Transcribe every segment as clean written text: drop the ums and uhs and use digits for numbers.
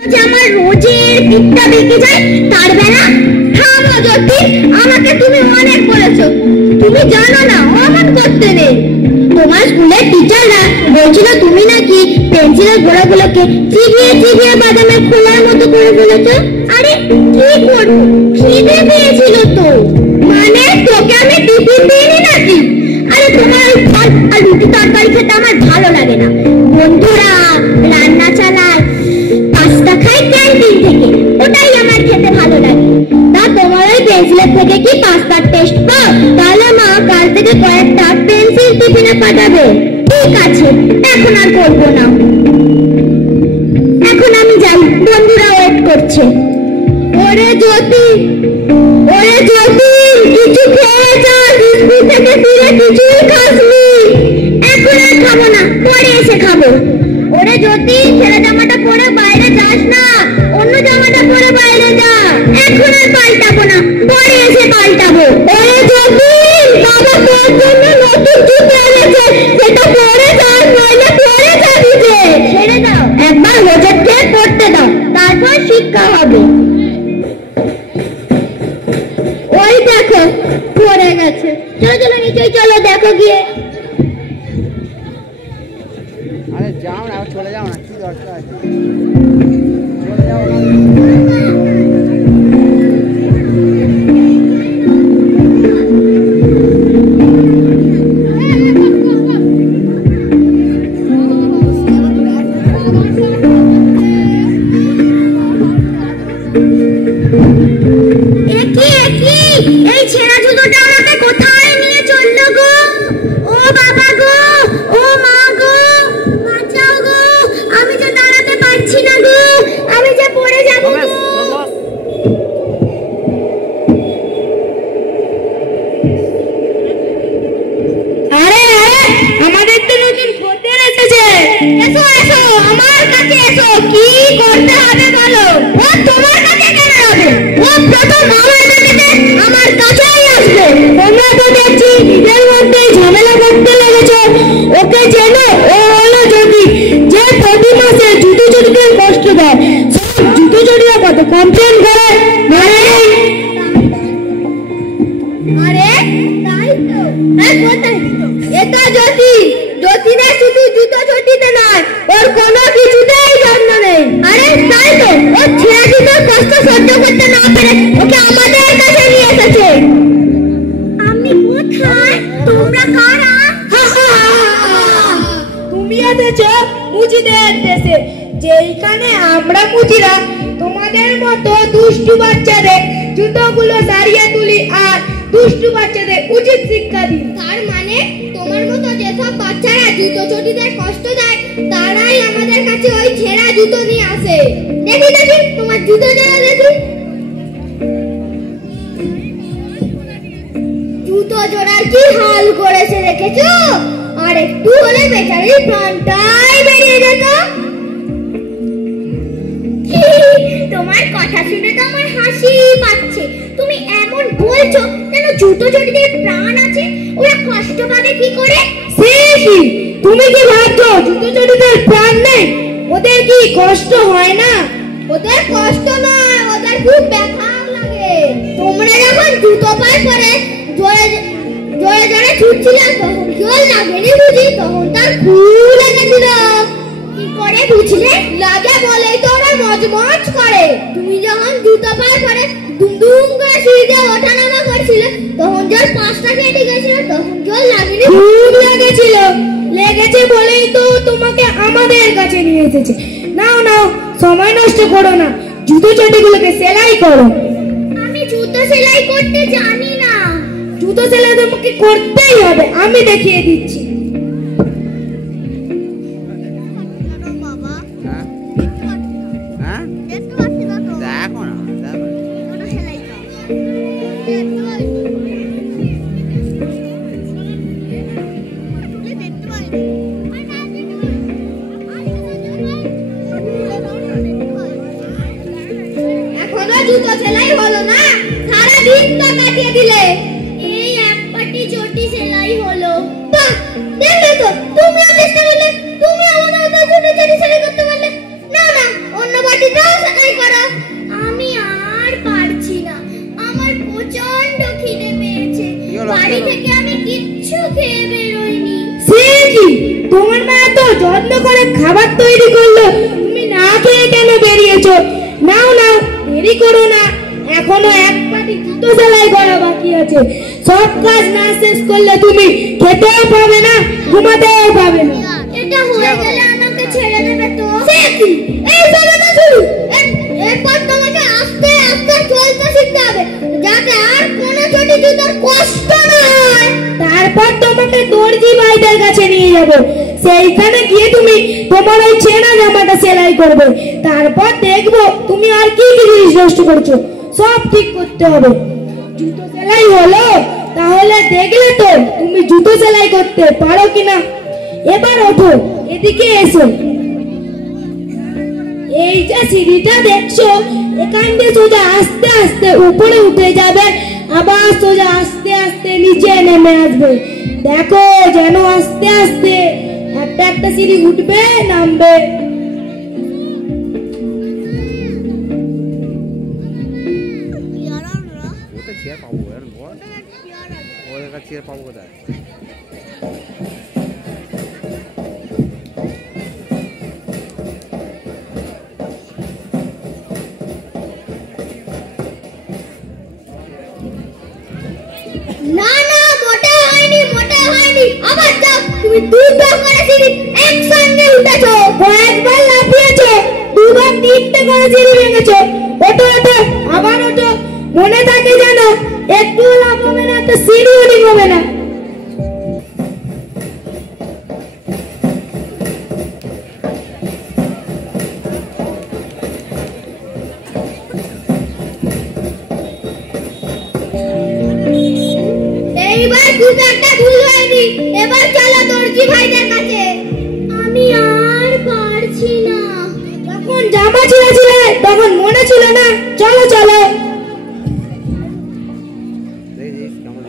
যে আমার রোজের পিঠটা বেঁকে যায় তার বেলা। থামো জ্যোতি, আমাকে তুমি অনেক বলেছো, তুমি জানো না অমন করতে নেই। তোমার স্কুলের টিচাররা বলছিল তুমি নাকি পেন্সিলের গোড়াগুলোকে চিবিয়ে চিবিয়ে বাদামের খোলার মতো করে ফেলেছো। আরে কি করবো, খিদে পেয়েছিল তো। মানে তোকে আমি টিফিন দিইনি নাকি? আরে তোমার ফল আর রুটি তরকারি খেতে আমার ভালো লাগে না। বন্ধুরা রান্না চালায়, পাস্তা খাই ক্যান্টিন থেকে, ওটাই আমার খেতে ভালো লাগে। তা তোমার ওই পেন্সিলের থেকে কি পাস্তার টেস্ট পাও? তাহলে মা কাল থেকে কয়েকটা পেন্সিল টিফিনে পাঠাবে। ঠিক আছে, এখন আর করবো না, এখন আমি যাই, বন্ধুরা ওয়েট করছে। ওরে জ্যোতি, ওরে জ্যোতি, কিছু খেয়ে যা, স্কুল থেকে ফিরে কিছুই খাসনি। এখন আর খাবো না, পরে এসে খাবো। ওরে জ্যোতি, ছেলে জামাটা পরে বাইরে যাস না, অন্য জামাটা পরে বাইরে যা। এখন আর পাল্টাবো না, পরে এসে পাল্টাবো। ওরে জ্যোতি, বাবা তোর জন্য নতুন জুতো এনেছে, সেটা পরে যাস, নইলে পরে যাবি যে। ছেড়ে দাও, একবার হোঁচট খেয়ে পড়তে দাও, তারপর শিক্ষা হবে। ওই দেখো পড়ে গেছে। চলো চলো নিচে চলো, দেখো গিয়ে। আরে যাও না, চলে যাও না, কি দরকার, চলে যাও না। এই ছেঁড়া জুতোটা আমাকে কোথায় নিয়ে চললো গো? ও বাবা গো, ও মা গো, বাঁচাও গো, আমি যে দাঁড়াতে পারছি না গো, আমি যে পড়ে যাবো গো। আরে আমাদের তো নতুন খদ্দের এসেছে। এসো এসো, আমার কাছে এসো, কি করতে হবে বলো। ও তোমার কাছে কেন হবে? ও প্রথম আমার কাছেই আসবে। তোমরা তো দেখছি নিজের মধ্যে ঝামেলা করতে লেগেছো। ওকে চেনো? ও হলো জ্যোতি, যে প্রতি মাসে জুতো চুরিদের কষ্ট দেয়। সব জুতো চুরিরা কত কমপ্লেন করে। আরে তাই তো, কোথায় এটা জ্যোতি? জ্যোতি না শুধু জুতো চুরিতে নয়, ওর কোনো কিছুতেই যত্ন নেই। আরে তাই তো, ও ছেঁড়া জুতোর কষ্ট সহ্য করতে না পেরে ওকে আমাদের কাছে নিয়ে এসেছে। আমি কোথায়, তোমরা কারা? তুমি এসেছো মুচিদের দেশে, যেখানে আমরা মুচিরা তোমাদের মতো দুষ্টু বাচ্চাদের জুতোগুলো সারিয়ে তুলি আর দুষ্টু বাচ্চাদের উচিত শিক্ষা দিই। তার মানে তোমার মতো যেসব বাচ্চারা জুতো চটিদের কষ্ট দেয়, তারাই আমাদের কাছে ওই ছেঁড়া জুতো নিয়ে আসে। দেখি দেখি তোমার জুতো জোড়া দেখি। জুতো জোড়ার কি হাল করেছে দেখেছো? আর একটু হলে বেচারির প্রাণটাই বেরিয়ে যেত। তোমার কথা শুনে তো আমার হাসি পাচ্ছে। তুমি এমন বলছো যেন জুতো চটিদের প্রাণ আছে, ওরা কষ্ট পাবে কি করে? তুমি কি ভাবছো জুতো চটিদের প্রাণ নেই? ওদের কি কষ্ট হয় না? ওদের কষ্ট নয়, ওদের খুব ব্যথা লাগে। তোমরা যখন জুতো পায়ে পরে জোরে জোরে জোরে ছুটছিলে, তখন কেউ লাগেনি বুঝি? তখন তার খুব লেগেছিল। কি করে বুঝলে? লাগে বলেই তো ওরা মজমজ করে। তুমি যখন জুতো পায়ে পরে দুম দুম করে সিঁড়িতে ওঠানামা করছিলে, তখন জোর পাঁচটা কেটে গেছিল, তখন জোর লাগেনি? খুব লেগেছিল। লেগেছে বলেই তো তোমাকে আমাদের কাছে নিয়ে এসেছে। নাও নাও, সময় নষ্ট করো না, জুতো চটিগুলোকে সেলাই করো। আমি জুতো সেলাই করতে জানি না। জুতো সেলাই তোমাকে করতেই হবে, আমি দেখিয়ে দিচ্ছি। দেখো না, এখনো জুতো সেলাই হলো না? সারাদিন তো কাটিয়ে দিলে। এই এক পাটি চটি সেলাই হলো। বাহ, দেখলে তো, তুমিও চেষ্টা করলে, তুমি আমার জন্য চটি সেলাই করতে পারলে। না না, অন্য পাটিটাও সেটাই করো। আমি আর পারছি না, আমার প্রচন্ড খিদে পেয়েছে। বাড়ি থেকে আমি কিচ্ছু খেয়ে বেরোইনি। সে কি, তোমার মা এত যত্ন করে খাবার তৈরি করলো, তুমি না খেয়ে কেন বেরিয়েছো? নাও নাও, দেরি করো না, এখনো এক পাটি জুতো সেলাই করা বাকি আছে। সব কাজ না শেষ করলে তুমি খেতেও পাবে না, ঘুমাতেও পাবে না। এটা হয়ে গেলে আমাকে ছেড়ে দেবে তো? সে কি, এই সবে তো শুরু। এরপর তোমাকে আস্তে আস্তে চলতে শিখতে হবে, যাতে আর কোনো ছোট জুতোর কষ্ট না হয়। তারপর তোমাকে দর্জি ভাইদের কাছে নিয়ে যাব, সেইখানে গিয়ে তুমি তোমার ওই ছেঁড়া জামাটা সেলাই করবে। তারপর দেখবো তুমি আর কি কি জিনিস নষ্ট করছো, সব ঠিক করতে হবে। জুতো সেলাই হলো, তাহলে দেখলে তো তুমি জুতো সেলাই করতে পারো কিনা। এবার ওঠো, এদিকে এসো। এই যে সিঁড়িটা দেখছো, এখান দিয়ে সোজা আস্তে আস্তে উপরে উঠে যাবে, আবার সোজা আস্তে আস্তে নিচে নেমে আসবে। দেখো যেন আস্তে আস্তে একটা একটা সিঁড়ি উঠবে নামবে। চেয়ার পাবো, ওদের কাছে চেয়ার পাবো কোথায়? না না, মোটা হয়নি, মোটা হয়নি। আবার যাও, তুমি দুবার করে সিঁড়ি একসঙ্গে উঠেছো, কয়েকবার লাফিয়েছো, দুবার তিনটে করে সিঁড়ি ভেঙেছো। ওঠো ওঠো, আবার ওঠো, মনে থাকে যেন একটু লাভ হবে না তো সিঁড়িও ঠিক হবে না। এইবার খুব একটা ভুল হয়নি। এবার চলো দর্জি ভাইদের কাছে। আমি আর পারছি না। যখন জামা ছিঁড়েছিলে তখন মনে ছিল না? চলো চলো। দেখিস কেমন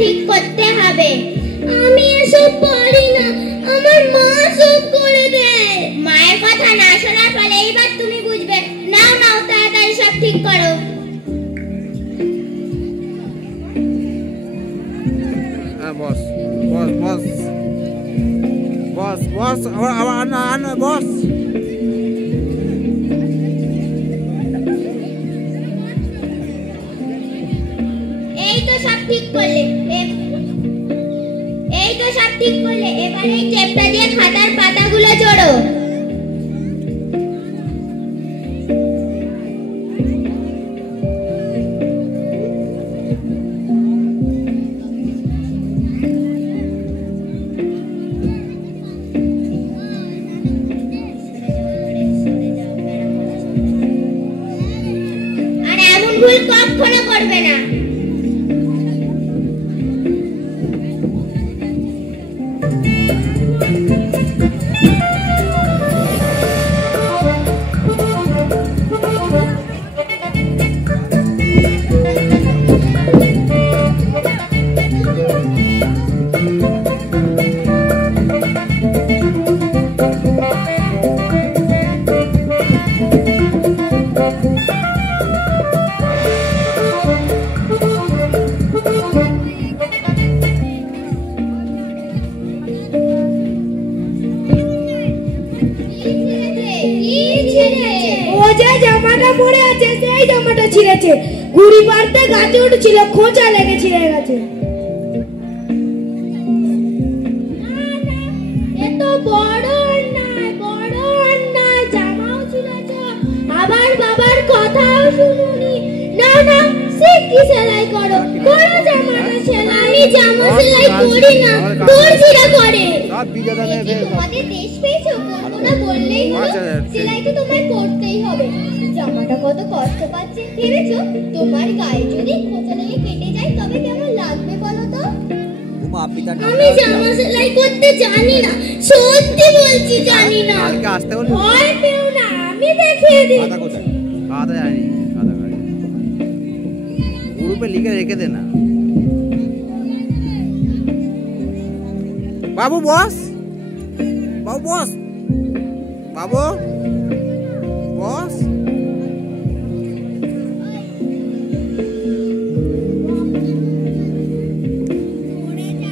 ঠিক করতে হবে। আমি এসব পারি না, আমার মা সব করে দেয়। মায়ের কথা না শোনার ফলে এইবার তুমি বুঝবে। নাও নাও, তাড়াতাড়ি সব ঠিক করো। বস বস বস বস বস, আবার না বস। এই তো সব ঠিক করলে, এই তো সব ঠিক করলে। এবার এই টেপটা দিয়ে খাতার পাতাগুলো জোড়ো। আর এমন ভুল কখনো করবে না। যে জামাটা পরে আছে সেই জামাটা ছিঁড়েছে, ঘুড়ি পাড়তে গাছে উঠছিল, খোঁচা লেগে ছিঁড়ে গেছে। বড় অন্যায়, জামাও ছিঁড়েছ, আবার বাবার কথাও শুনুনি। না না, শিগগির সেলাই করো, করো জামাটা সেলাই। আমি জামা সেলাই করি না, দর্জিরা করে। তোমাদের দেশ পেয়েছো, বন্ধুরা বললেই হলো, সেলাই তো তোমায় করতেই হবে। জামাটা কত কষ্ট পাচ্ছে ভেবেছো? তোমার গায়ে যদি খোঁচা লেগে কেটে যায় তবে কেমন লাগবে বলো তো? আমি জামা সেলাই করতে জানি না, সত্যি বলছি জানি না। ভয় পেও না, আমি দেখিয়ে দিই। আদা জানি, আদা জানি, গ্রুপে লিখে রেখে দে না। বাবু বস, বাবু বস, বাবু বস।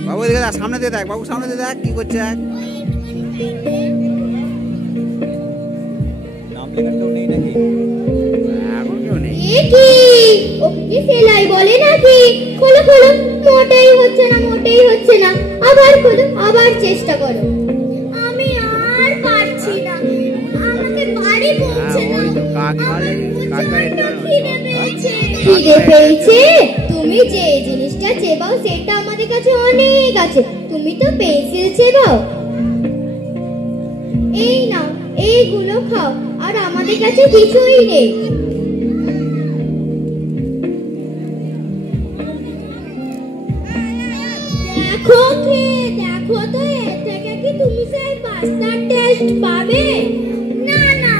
বাবু এদিকে দেখ, সামনে দিয়ে দেখ, বাবু সামনে দিয়ে দেখ কি করছে। নাম লেখার কেউ নেই নাকি? এখন কেউ নেই। ওকে কি সেলাই বলে নাকি? খোলো খোলো, মোটেই হচ্ছে না, মোটেই হচ্ছে না। আবার খোলো, আবার চেষ্টা করো। আমি আর পারছি না, আমাকে বাড়ি পৌঁছে দাও। খিদে পেয়েছে? তুমি যে জিনিসটা চেবাও সেটা আমাদের কাছে অনেক আছে। তুমি তো পেন্সিল চেবাও। এই নাও, এইগুলো খাও, আর আমাদের কাছে কিছুই নেই। দেখো তো, এর থেকে কি তুমি সেই পাস্তার টেস্ট পাবে? না না,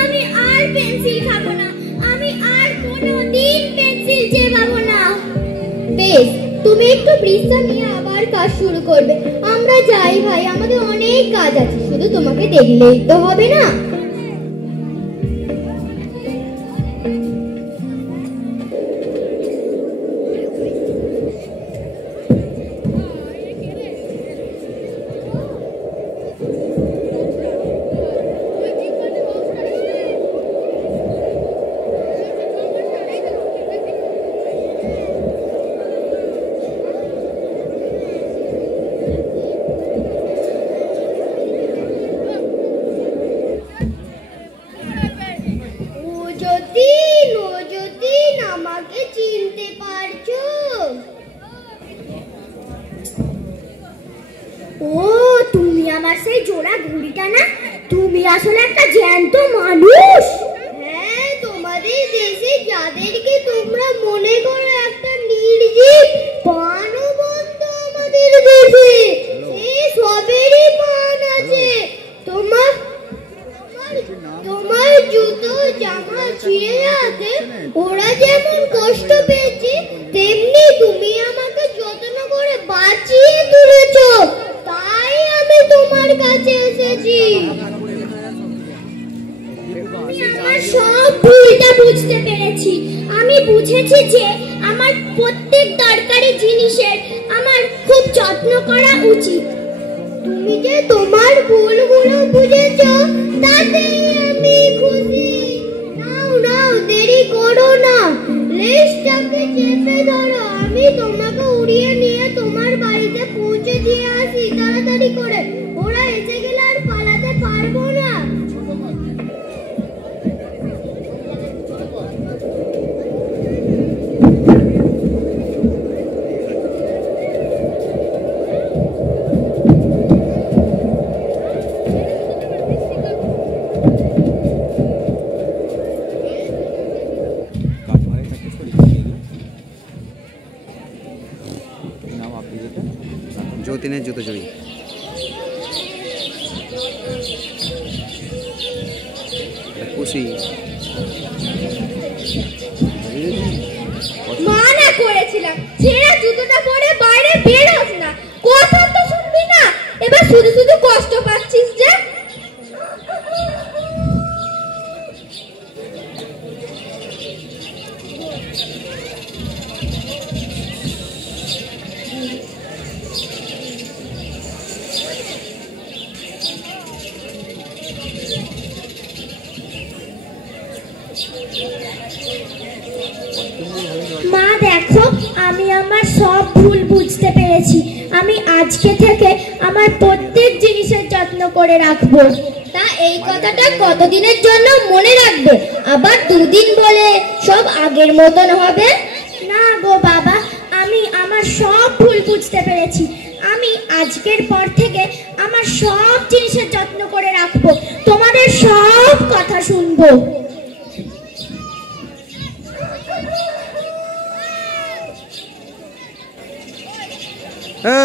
আমি আর পেন্সিল খাবো না, আমি আর কোনোদিন পেন্সিল চেবাবো না। বেশ, তুমি একটু বিশ্রাম নিয়ে আবার কাজ শুরু করবে। আমরা যাই ভাই, আমাদের অনেক কাজ আছে, শুধু তোমাকে দেখলেই তো হবে না। আমাকে চিনতে পারছো? ও, তুমি আমার সেই জোড়া ঘুড়িটা না? তুমি আসলে একটা জ্যান্ত মানুষ। হ্যাঁ, তোমাদের দেশে যাদেরকে তোমরা মনে করো একটা নির্জীব প্রাণবন্ত, আমাদের দেশে সেই সবেরই প্রাণ আছে। তোমার জুতো জামা ছিঁড়ে যাতে ওরা যেমন কষ্ট পেয়েছে, তেমনি তুমি আমাকে যত্ন করে বাঁচিয়ে তুলেছো, তাই আমি তোমার কাছে এসেছি। আমি আমার সব ভুলটা বুঝতে পেরেছি। আমি বুঝেছি যে আমার প্রত্যেক দরকারি জিনিসের আমার খুব যত্ন করা উচিত। তুমি যে তোমার ভুলগুলো বুঝেছো, তাতেই আমি খুশি। নাও নাও, দেরি করো না, লেজটাকে চেপে ধরো। আমি তোমাকে উড়িয়ে নিয়ে তোমার বাড়িতে পৌঁছে দিয়ে আসি তাড়াতাড়ি করে। ওরা এসে গেলে আর পালাতে পারবো না। যতীনের জুতো চুরি। খুশি মানা করেছিলাম ছেঁড়া জুতোটা পরে বাইরে বের হোস না, কথা তো শুনবি না। এবার শুধু শুধু কষ্ট পাচ্ছিস যে। মা দেখো, আমি আমার সব ভুল বুঝতে পেরেছি। আমি আজকে থেকে আমার প্রত্যেক জিনিসের যত্ন করে রাখবো। তা এই কথাটা কতদিনের জন্য মনে রাখবে? আবার দুদিন বলে সব আগের মতন হবে না গো বাবা। আমি আমার সব ভুল বুঝতে পেরেছি। আমি আজকের পর থেকে আমার সব জিনিসের যত্ন করে রাখবো, তোমাদের সব কথা শুনবো।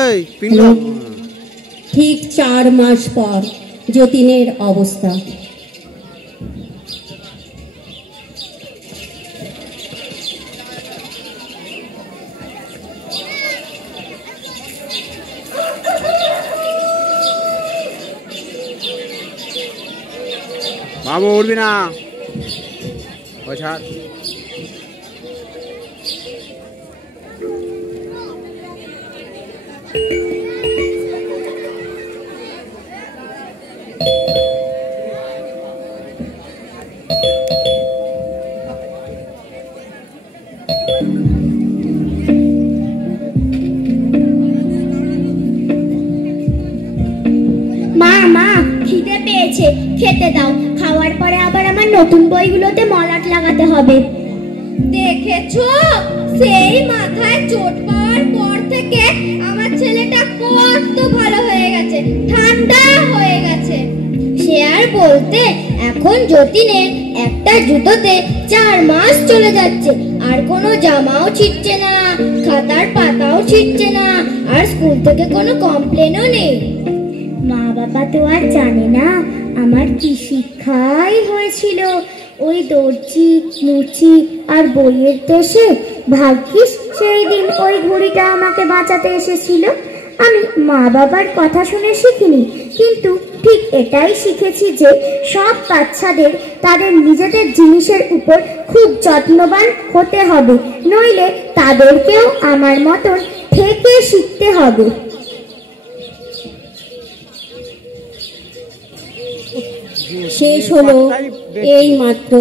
এই পিন্টু, ঠিক 4 মাস পর যতীনের অবস্থা। বাবু উঠবি না, ও ছাড়। মা মা, খিদে পেয়েছে, খেতে দাও। খাওয়ার পরে আবার আমার নতুন বইগুলোতে মলাট লাগাতে হবে। দেখেছো, সেই মাথায় চোট পাওয়ার পর থেকে আমার ছেলেটা কত ভালো হয়ে গেছে, ঠান্ডা হয়ে গেছে। সে আর বলতে, এখন যতীনের একটা জুতোতে 4 মাস চলে যাচ্ছে, আর কোনো জামাও ছিটছে না, খাতার পাতাও ছিটছে না, আর স্কুল থেকে কোনো কমপ্লেনও নেই। মা বাবা তো আর জানে না আমার কি শিক্ষাই হয়েছিল ওই দর্জি, মুচি আর বইয়ের দেশে। ভাগ্যিস সেই দিন ওই ঘুড়িটা আমাকে বাঁচাতে এসেছিল। আমি মা বাবার কথা শুনে শিখিনি, কিন্তু ঠিক এটাই শিখেছি যে সব বাচ্চাদের তাদের নিজেদের জিনিসের উপর খুব যত্নবান হতে হবে, নইলে তাদেরকেও আমার মতন থেকে শিখতে হবে। শেষ হলো এই মাত্র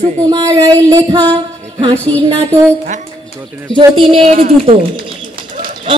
সুকুমার রায়ের লেখা হাসির নাটক যতীনের জুতো।